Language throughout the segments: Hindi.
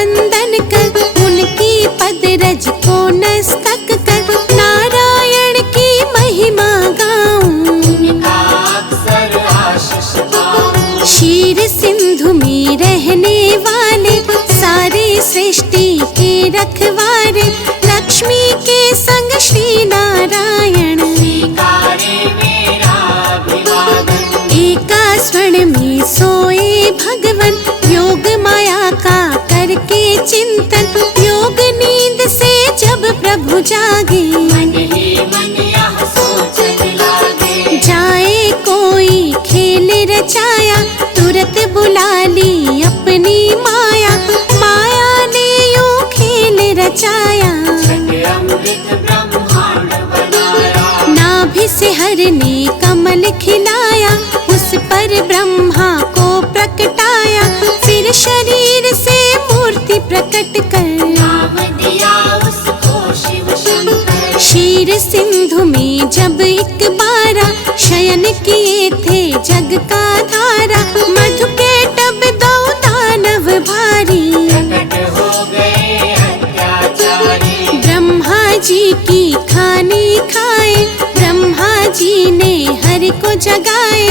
वंदन कर, उनकी पद रज को नस्तक कर, नारायण की महिमा गाऊं, उनका अक्सर आशीष पाऊं। क्षीर सिंधु में रहने वाले, सारी सृष्टि के रखवारे, लक्ष्मी के संग श्री नारायण, स्वीकारे मेरा अभिवादन। एका स्वर्ण में सोए भगवन, योग माया का करके चिंतन, योग नींद से जब प्रभु जागे, मन ही मन यह सोचने लागे। जाए कोई खेल रचाया, तुरंत बुला ली अपनी माया, माया ने यूं खेल रचाया, छठ अमृत ब्रह्मांड बनाया। नाभि से हर ने कमल खिलाया, उस पर ब्रह्मा को प्रकटाया, फिर शरीर से मूर्ति प्रकट कर, नाम दिया उसको शिव शंकर। क्षीर सिंधु में जब एक बारा, शयन किए थे जग का धारा, मधु के टब दो दानव भारी, प्रकट हो गए अत्याचारी। ब्रह्मा जी की खानी खाए, ब्रह्मा जी ने हरि को जगाए,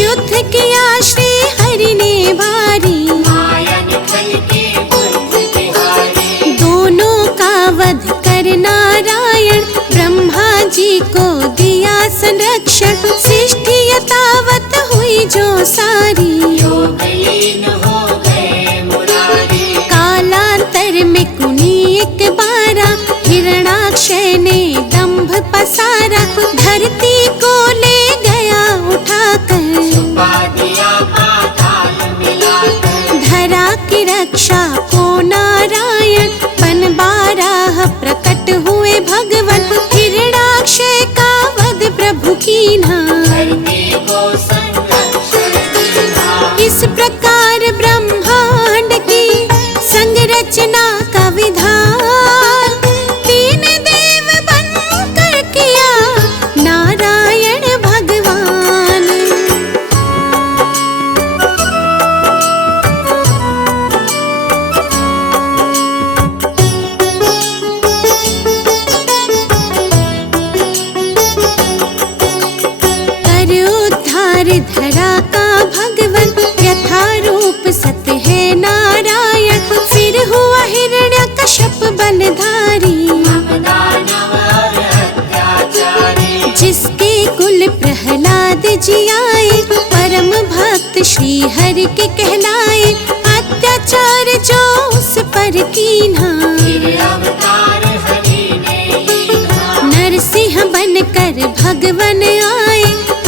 युद्ध किया श्री हरि ने भारी, माया निकल के बुद्ध बिहारी। दोनों का वध कर नारायण, ब्रह्मा जी को दिया संरक्षण, सृष्टि यथावत हुई जो सारी, योग लीन हो गए मुरारी। कालांतर में कुनी एक बारा, हिरणाक्षय ने दंभ पसारा, धरती को ले गया उठाकर, छुपा दिया पाताल मिलाकर। धरा की रक्षा को नारायण, पन बारह प्रकट हुए भगवन, हिरणाक्षय का वध प्रभु कीन्हा, धरती को संरक्षण देना। इस प्रकार ब्रह्मांड की संरचना का विधान, तीन देव बनकर किया नारायण भगवान। कर उद्धार धरा का भगवन, यथा रूप सत्य है नारायण, फिर हुआ हिरण्यकश्यप बलधारी, हम दानव और अत्याचारी। जिसके कुल प्रहलाद जी आए, परम भक्त श्री हरि के कहलाए, अत्याचार जो उस पर कीन्हा, फिर अवतार हरि ने लीना। नरसिंह बनकर भगवन आए,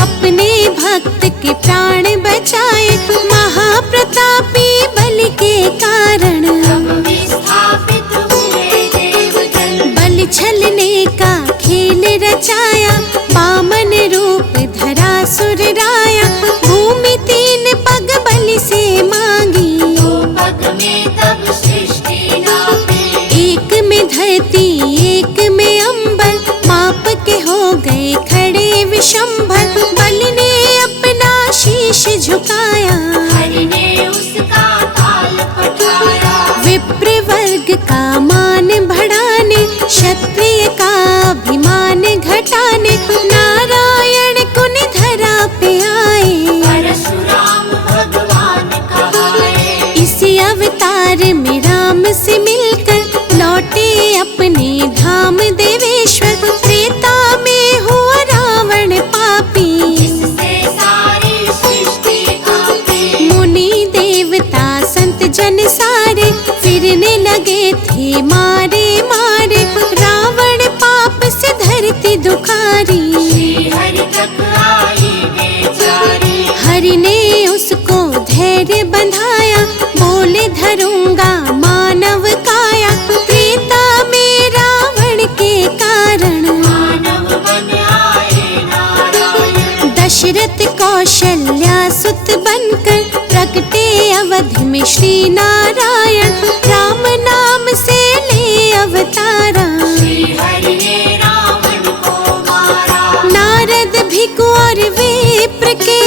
अपने भक्त के प्राण बचाए, महाप्रतापी बलि के कारण, तब विस्थापित हुए देवगण। बलि छलने का खेल रचाया, वामन रूप धरा सुर राया, भूमि तीन पग बलि से मांगी, दो पग में तब सृष्टि नापी। एक में धरती एक में अंबर, माप के हो गए खड़े विशंभर, बलि ने अपना शीश झुकाया, हरि ने उसका ताल पठाया। विप्र वर्ग का मान बढ़ाने, क्षत्रिय का अभिमान घटाने, नारायण कुन धरा पे आए, परशुराम भगवान कहाए। इसी अवतार में राम से मिलकर लौटे अपने धाम देवेश्वर, त्रेता में हुआ रावण पापी, जिससे सारी सृष्टि कांपी। मुनि देवता संत जन सारे, फिरने लगे थे मारे मारे, रावण पाप से धरती दुखारी, श्री हरि तक आई बेचारी। हरि ने उसको धैर्य बंधाया, बोले धरूंगा मानव काया, त्रेता में रावण के कारण, मानव बन आए नारायण। दशरथ कौशल्या सुत बनकर, प्रगटे अवधि में श्री नारायण, राम नाम से ले अवतारा, श्री हरि ने रावण को मारा। नारद भिकु और विप्र के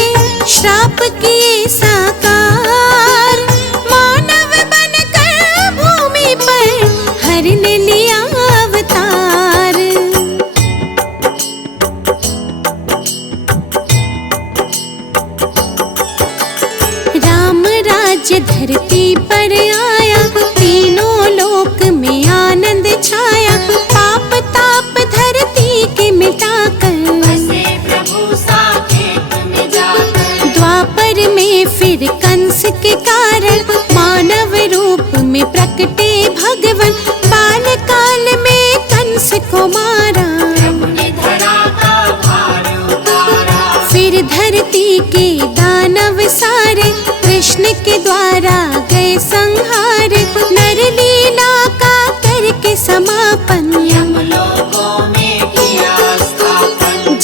श्राप किए साकार, मानव बनकर भूमि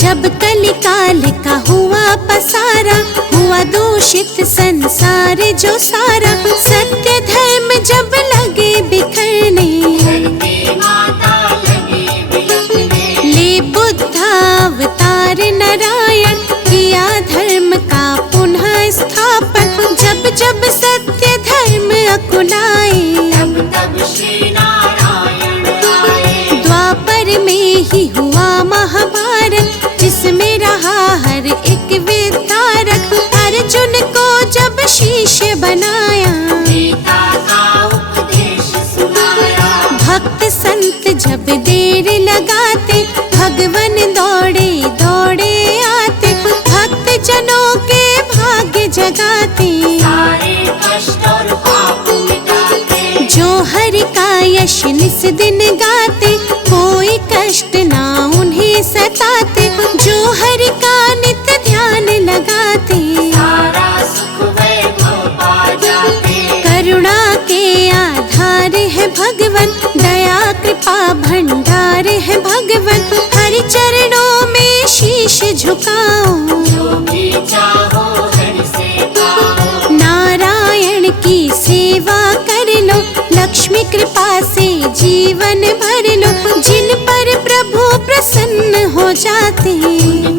जब कलिकाल का हुआ पसारा, हुआ दूषित संसार जो सारा, सत्य धर्म जब लगे बिखरने, धरती माता लगी बिलखने। ले बुद्धावतार नारायण, किया धर्म का पुनः स्थापन। जब जब सत्य धर्म अकुलाए, तब तब श्री नारायण आए। द्वापर में ही हुआ महाभारत, जिसमें रहा हर एक विद्यारक। अर्जुन को जब शिष्य बनाया, गीता का उपदेश सुनाया। भक्त संत जब देर लगाते, भगवन दौड़े दौड़े आते। भक्त जनों के भाग्य जगाते, सारे कष्ट और पाप मिटाते। जो हरि का यश निस दिन गाते, कोई कष्ट ना उन्हें सताते। जो हरि का नित्य ध्यान लगाते, सारा सुख वैभव पा जाते। करुणा के आधार है भगवन, दया कृपा भंडार है भगवन। हरि चरणों में शीश झुकाओ, जो भी चाहो हरि से पाओ। नारायण की सेवा कर लो, लक्ष्मी कृपा से जीवन भर लो। जिन पर प्रभु प्रसन्न हो जाते,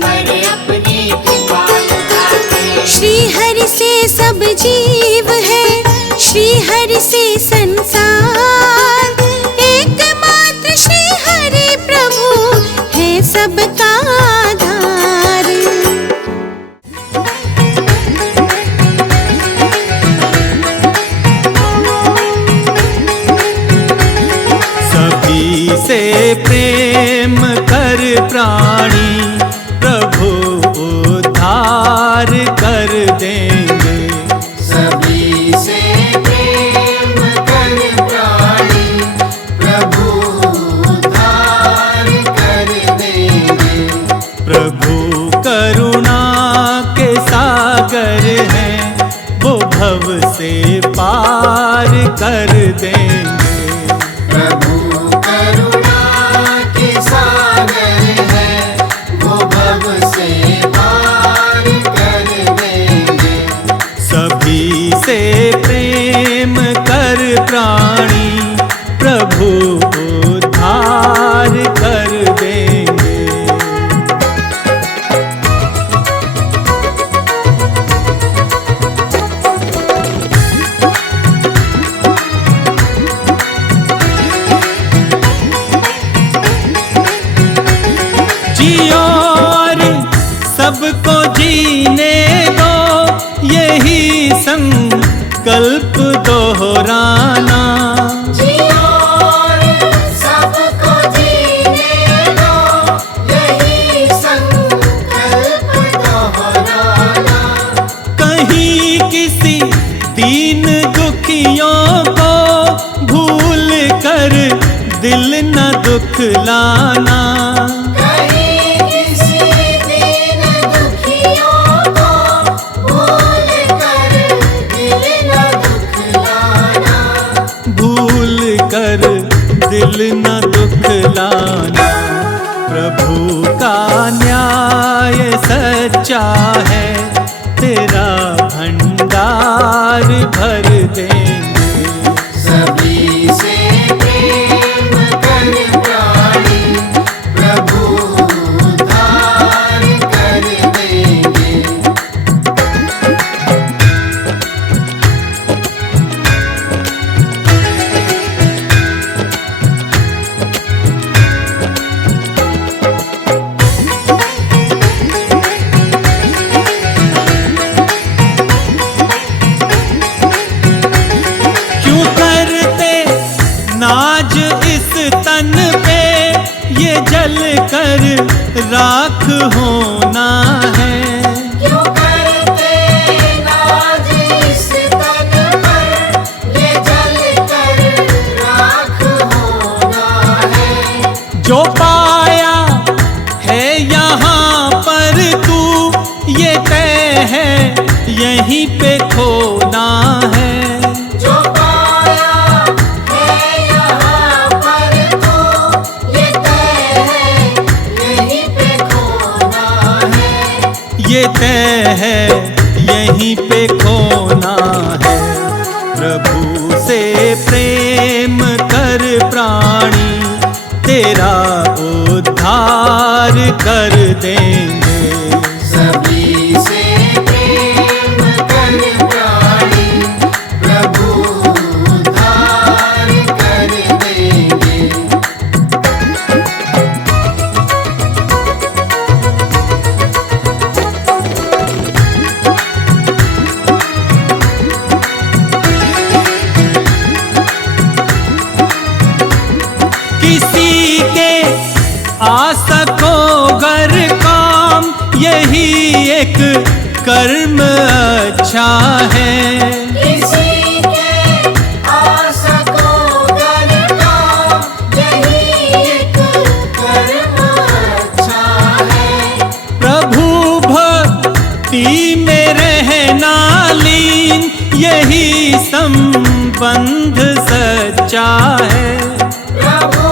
पर अपनी कृपा लगाते। श्री हरि से सब जीव है, श्री हरि से संसार। एकमात्र श्री हरि प्रभु है सबका आधार। सभी से प्रेम कर प्राणी, प्रभु उद्धार कर देंगे। सभी से प्रेम कर प्राणी, प्रभु उद्धार कर देंगे। प्रभु करुणा के सागर हैं, वो भव से पार कर देंगे। प्रभु करुणा के सागर है, वो भव से पार कर देंगे। सभी से प्रेम कर प्राणी, प्रभु उद्धार कर देंगे। जियो और सबको जीने दो, यही संकल्प दोहराना। जियो सबको जीने दो, यही संकल्प दोहराना। कहीं किसी दीन दुखियों को भूल कर दिल न दुखलाना। कहीं किसी दीन दुखियों को भूल कर दिल न दुखलाना। भूल कर दिल न दुखलाना। प्रभु का न्याय सच्चा है, तेरा भंडार भर देंगे। सभी से प्रेम कर प्राणी, प्रभु उद्धार कर देंगे। क्यों करते नाज इस तन पे, ये जल कर राख होना है। क्यों करते नाज इस तन पर, ये जल कर राख होना है। जो पाया है यहाँ पर तू, ये तय है यहीं पे खोना है। जो पाया है यहाँ पर तो, ये तय है यहीं पे खोना ये तय है यहीं पे खोना है। प्रभु से प्रेम कर प्राणी तेरा उद्धार कर देंगे। सभी से प्रेम कर प्राणी प्रभु उद्धार कर देंगे। किसी के आ सको घर काम यही एक कर्म अच्छा है। किसी के आ सको घर का यही एक कर्म अच्छा है। प्रभु भक्ति में रहना लीन यही संबंध सच्चा है। प्रभु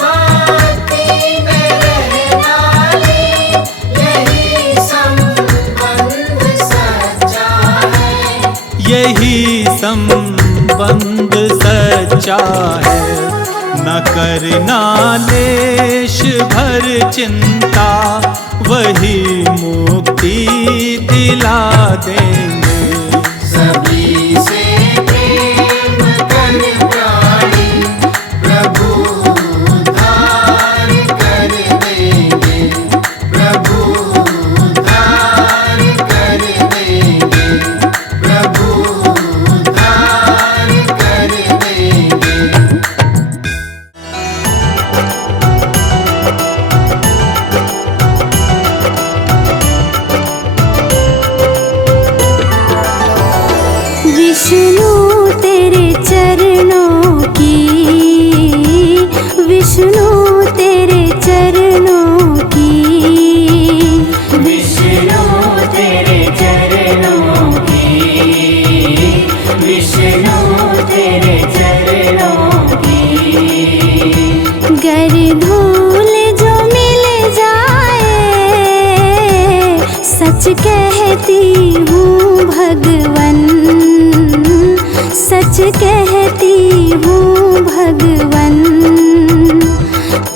भक्ति में रहना लीन यही संबंध सच्चा है। यही संबंध सच्चा है। न करना लेश भर चिंता वही मुक्ति दिला देंगे। सभी से प्रेम कर प्राणी प्रभु उद्धार कर देंगे। प्रभु उद्धार कर देंगे। प्रभु उद्धार कर देंगे। विष्णु तेरे चरणों की, विष्णु तेरे चरणों की, विष्णु तेरे चरणों की, विष्णु तेरे चरणों की। गर धूल जो मिल जाए सच कहती हूँ भगवन, सच कहती हूँ भगवन।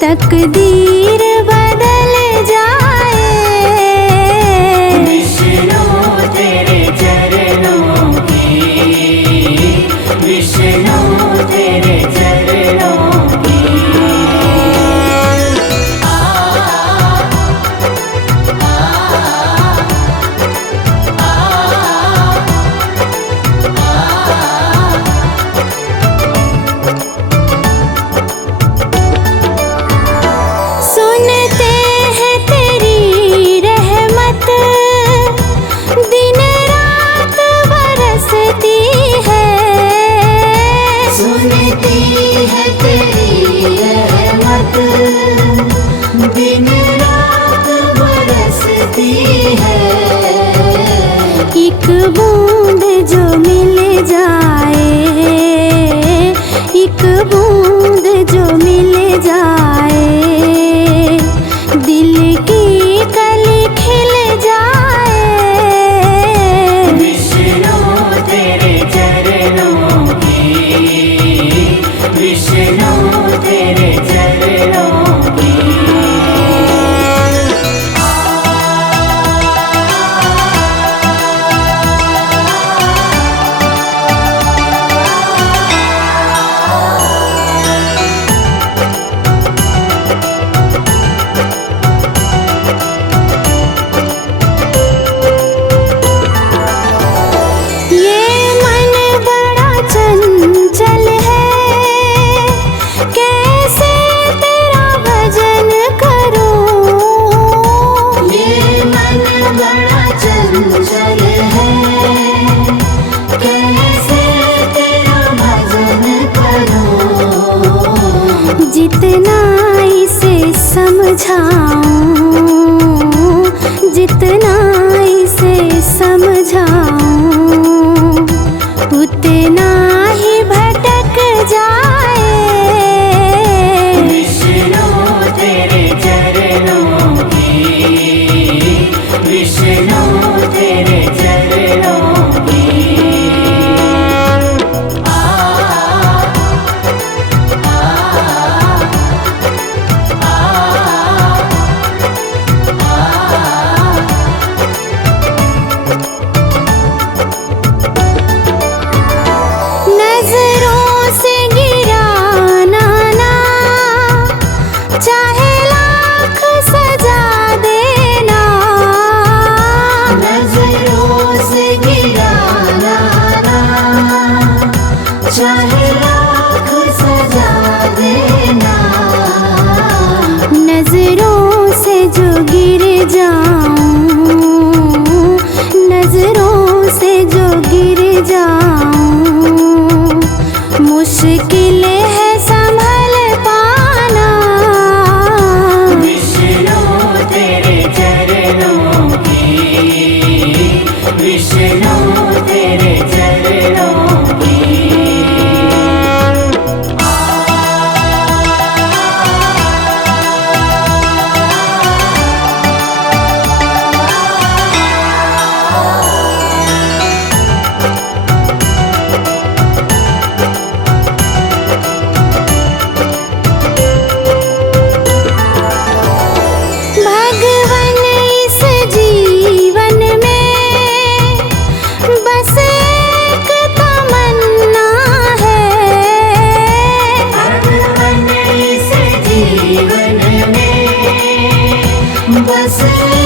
तकदीर बदल जाए विष्णु तेरे चरणों की, विष्णु तेरे चरणों की। सुनते हैं तेरी रहमत दिन रात बरसती है। सुनती है तेरी रहमत दिन रात बरसती है। एक बूंद जो मिल जाए, एक बूंद जो मिल जाए दिल की कली खिल जाए। विष्णु तेरे चरणों की, विष्णु तेरे चरणों की। ये मन बड़ा चंचल है कैसे तेरा भजन करूं। ये मन बड़ा चंचल है कैसे तेरा भजन करूं। जितना इसे समझाऊं, जितना इसे समझाऊं उतना ही भटक जाए। विष्णु तेरे चरणों की, विष्णु बसे